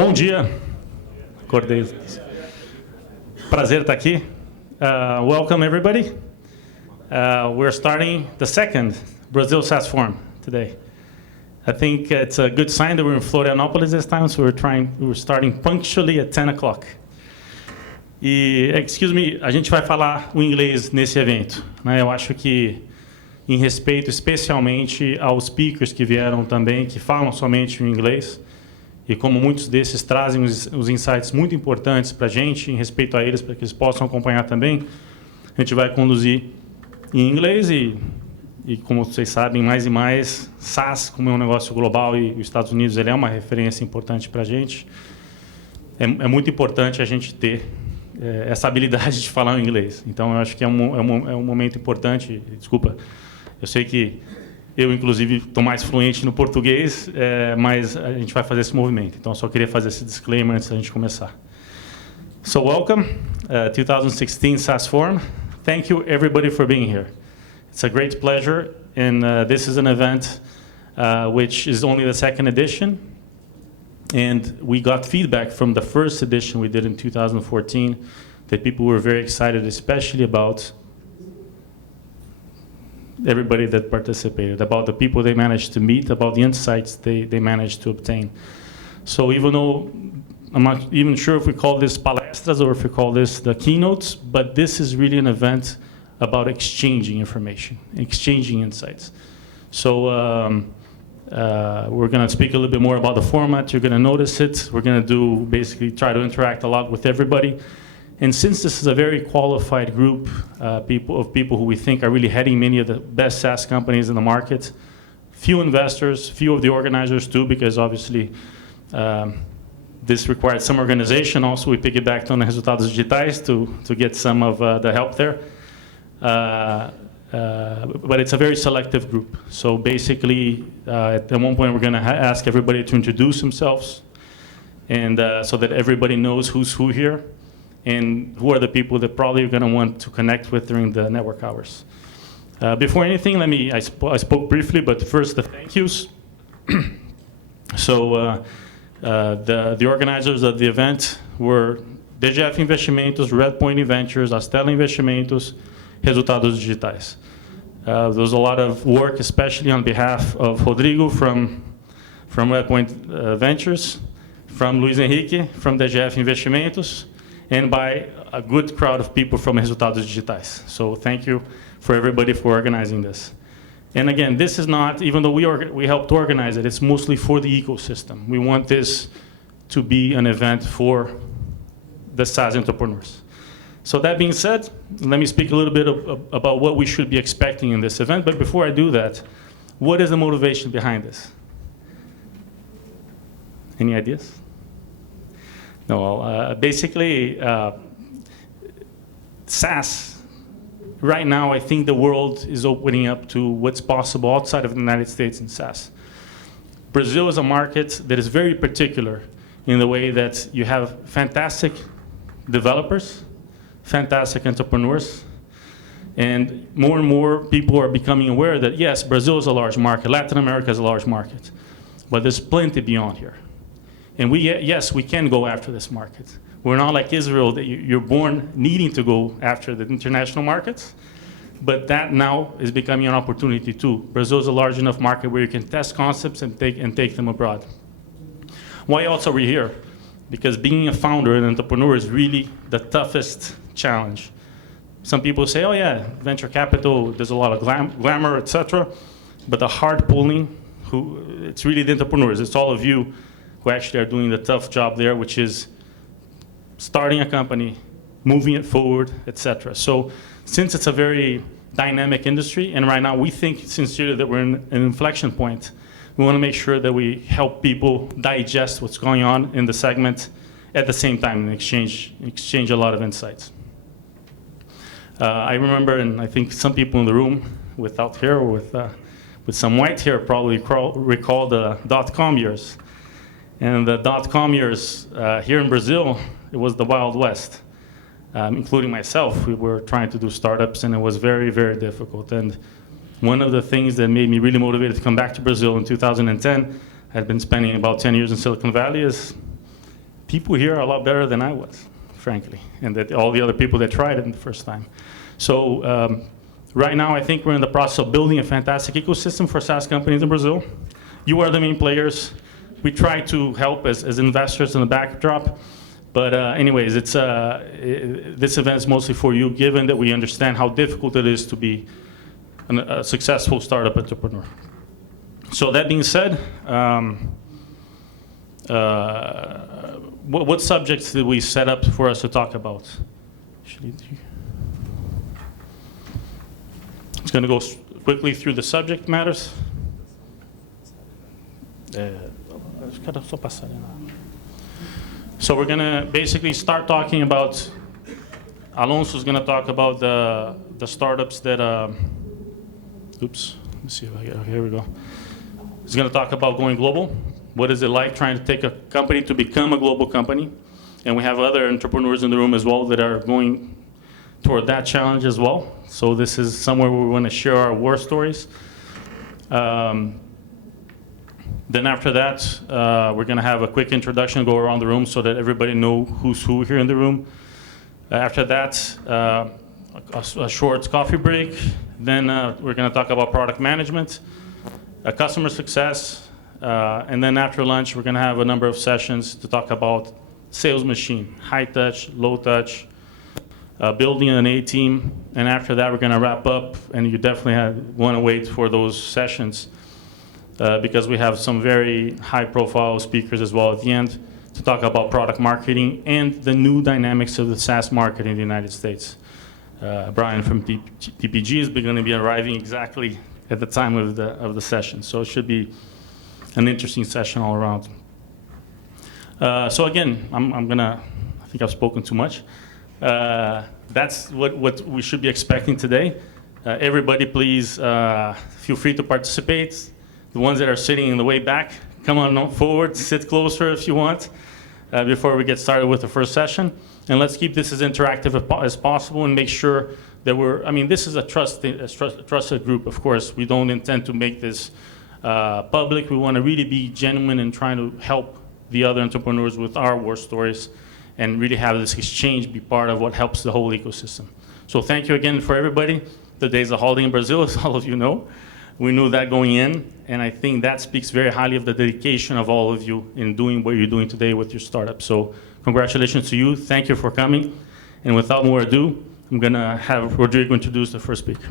Bom dia. Acordei. Prazer estar aqui. Welcome, everybody. We're starting the second Brazil SaaS Forum today. I think it's a good sign that we're in Florianópolis this time, so we're starting punctually at 10 o'clock. E, excuse me, a gente vai falar o inglês nesse evento, né? Eu acho que, em respeito especialmente aos speakers que vieram também, que falam somente o inglês, e como muitos desses trazem os insights muito importantes para a gente, em respeito a eles, para que eles possam acompanhar também, a gente vai conduzir em inglês e como vocês sabem, mais e mais, SaaS, como é um negócio global e os Estados Unidos ele é uma referência importante para a gente, é muito importante a gente ter essa habilidade de falar o inglês. Então, eu acho que é um momento importante. Desculpa, eu sei que eu, inclusive, estou mais fluente no português, mas a gente vai fazer esse movimento. Então, eu só queria fazer esse disclaimer antes da gente começar. So, welcome, 2016 SaaS Forum. Thank you, everybody, for being here. It's a great pleasure, and this is an event which is only the second edition. And we got feedback from the first edition we did in 2014 that people were very excited, especially about everybody that participated, about the people they managed to meet, about the insights they managed to obtain. So even though I'm not even sure if we call this palestras or if we call this the keynotes, but this is really an event about exchanging information, exchanging insights. So we're going to speak a little bit more about the format. You're going to notice it. We're going to basically try to interact a lot with everybody. And since this is a very qualified group of people who we think are really heading many of the best SaaS companies in the market, few investors, few of the organizers too, because obviously this required some organization. Also, we piggybacked on the Resultados Digitais to get some of the help there. But it's a very selective group. So basically, at one point, we're going to ask everybody to introduce themselves, and so that everybody knows who's who here, and who are the people that probably are going to want to connect with during the network hours. Before anything, I spoke briefly, but first the thank yous. So the organizers of the event were BSF Investimentos, Redpoint Ventures, Astela Investimentos, Resultados Digitais. There was a lot of work, especially on behalf of Rodrigo from Redpoint Ventures, from Luiz Henrique from BSF Investimentos, and by a good crowd of people from Resultados Digitais. So thank you for everybody for organizing this. And again, this is not, even though we helped organize it, it's mostly for the ecosystem. We want this to be an event for the SaaS entrepreneurs. So that being said, let me speak a little bit about what we should be expecting in this event. But before I do that, what is the motivation behind this? Any ideas? No, basically, SaaS, right now, I think the world is opening up to what's possible outside of the United States in SaaS. Brazil is a market that is very particular in the way that you have fantastic developers, fantastic entrepreneurs, and more people are becoming aware that, yes, Brazil is a large market, Latin America is a large market, but there's plenty beyond here. And yes, we can go after this market. We're not like Israel, that you're born needing to go after the international markets, but that now is becoming an opportunity too. Brazil is a large enough market where you can test concepts and take them abroad. Why else are we here? Because being a founder and entrepreneur is really the toughest challenge. Some people say, oh yeah, venture capital, there's a lot of glamour, etc. But the hard pulling, it's really the entrepreneurs. It's all of you who actually are doing the tough job there, which is starting a company, moving it forward, etc. So since it's a very dynamic industry, and right now we think sincerely that we're in an inflection point, we want to make sure that we help people digest what's going on in the segment at the same time and exchange a lot of insights. I remember, and I think some people in the room without hair or with some white hair probably recall the .com years. And the .com years here in Brazil, it was the Wild West, including myself. We were trying to do startups, and it was very, very difficult. And one of the things that made me really motivated to come back to Brazil in 2010, I had been spending about 10 years in Silicon Valley, is people here are a lot better than I was, frankly, and that all the other people that tried it in the first time. So right now, I think we're in the process of building a fantastic ecosystem for SaaS companies in Brazil. You are the main players. We try to help as investors in the backdrop. But anyways, this event is mostly for you, given that we understand how difficult it is to be a successful startup entrepreneur. So that being said, what subjects did we set up for us to talk about? It's going to go quickly through the subject matters. So we're going to basically start talking about, Alonso's going to talk about the startups that, oops, let me see, here we go. He's going to talk about going global. What is it like trying to take a company to become a global company? And we have other entrepreneurs in the room as well that are going toward that challenge as well. So this is somewhere where we want to share our war stories. Then after that, we're going to have a quick introduction, go around the room so that everybody knows who's who here in the room. After that, a short coffee break. Then we're going to talk about product management, customer success, and then after lunch, we're going to have a number of sessions to talk about sales machine, high touch, low touch, building an A team. And after that, we're going to wrap up, and you definitely want to wait for those sessions because we have some very high-profile speakers as well at the end to talk about product marketing and the new dynamics of the SaaS market in the United States. Brian from TPG is going to be arriving exactly at the time of the session, so it should be an interesting session all around. So again, I think I've spoken too much. That's what we should be expecting today. Everybody, please feel free to participate. The ones that are sitting in the way back, come on forward, sit closer if you want, before we get started with the first session. And let's keep this as interactive as possible and make sure that this is a trusted group, of course. We don't intend to make this public. We want to really be genuine and trying to help the other entrepreneurs with our war stories and really have this exchange be part of what helps the whole ecosystem. So thank you again for everybody. Today's a holiday in Brazil, as all of you know. We knew that going in, and I think that speaks very highly of the dedication of all of you in doing what you're doing today with your startup. So congratulations to you. Thank you for coming. And without more ado, I'm going to have Rodrigo introduce the first speaker.